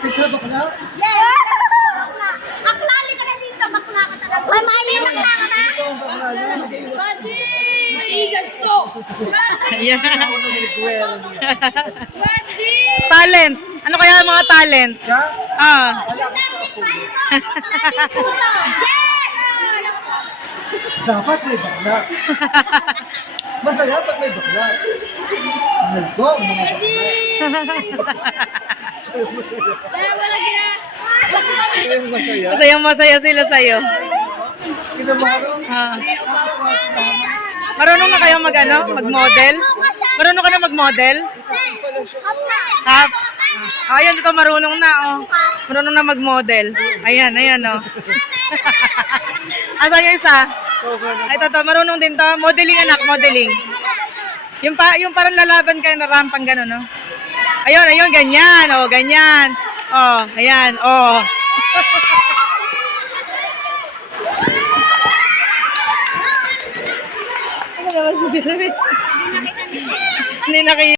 Isa bakla? Yes! Aklali ka na dito, bakla ka talaga. Ay, Marley, bakla ka na? Buddy! Maigas to! Ayan. Buddy! Talent. Ano kaya ang mga talent? Siya? Ah. Yes! Dapat may bakla. Masaya pag may bakla. Mahal ko ang mga bakla. Kaya wala gina... Kaya masaya. Masayang masaya sila sa'yo. Kinamaro. Ah. Marunong na kayo mag-model? Marunong ka na mag-model? Ha? Ayan, ito marunong na, oh. Marunong na mag-model. Ayan, oh. Asan yung isa? Ay, ito, marunong din to. Modeling, anak, modeling. Yung parang lalaban kayo na rampang gano'n, no? Ayun, ganyan, oh, ganyan. Oh, ayan, oh. Ano naman si Sylvie? Hindi nakita.